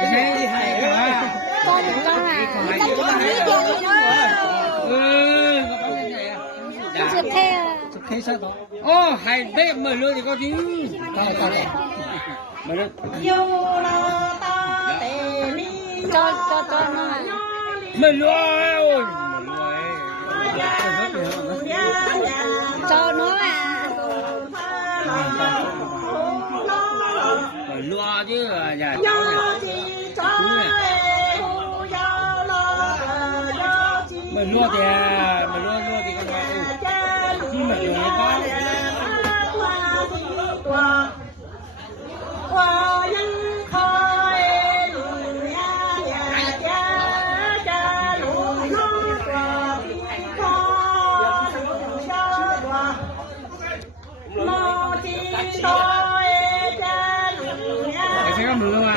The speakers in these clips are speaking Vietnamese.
Cái hay quá. Con Sụt theo. Thế sao đó? Ô, hay đấy mở lưới thì có chứ. Mở lưới. Cho nó à. Mở lưới ôi. Cho nó à. Mở lưới chứ nhà cháu này. Chú này. Mở lưới thì con gái. Chứ mở lưới quá. Cái xe con mưa mà.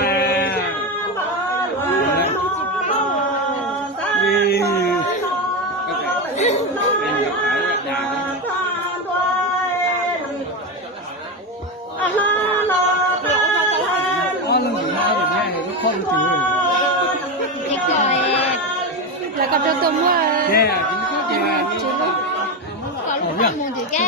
Thì coi là con cho tôi mua. Có lúc không muốn gì cả.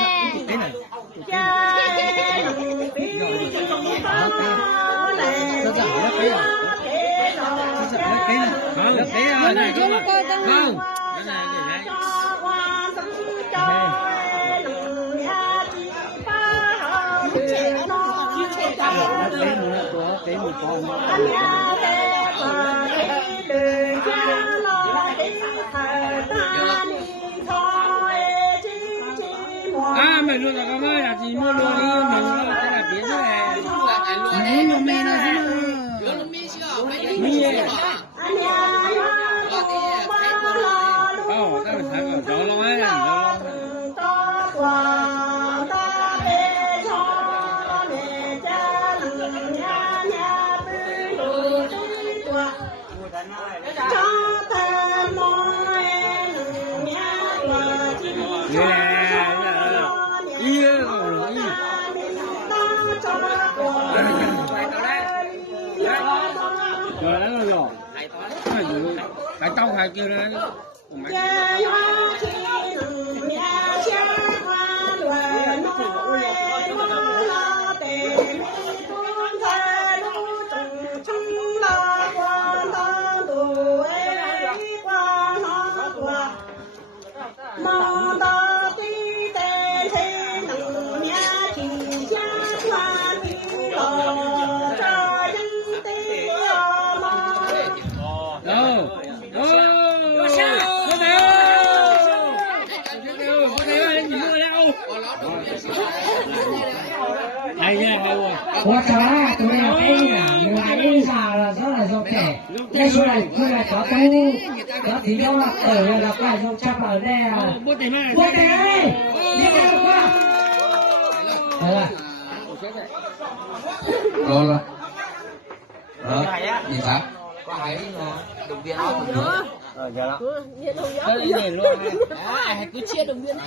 Mày luôn là con ơi, là gì mua luôn đi, mình cái là biến thế này. Luôn mì nó gì? Mì. Ồ, cái mình thấy có gió lo ấy, rồi đó là lò cái tông hay kia đấy. Quá trời, tụi này cái là người già là rất là giàu trẻ. Cái số này có thì đâu là ở là phải dùng chắp ở đây à. Buôn tiền này, đi đâu qua. Rồi. Gì sao? Có hay đồng viên áo đồng viên. Rồi giờ đó. Cứ chia đồng viên.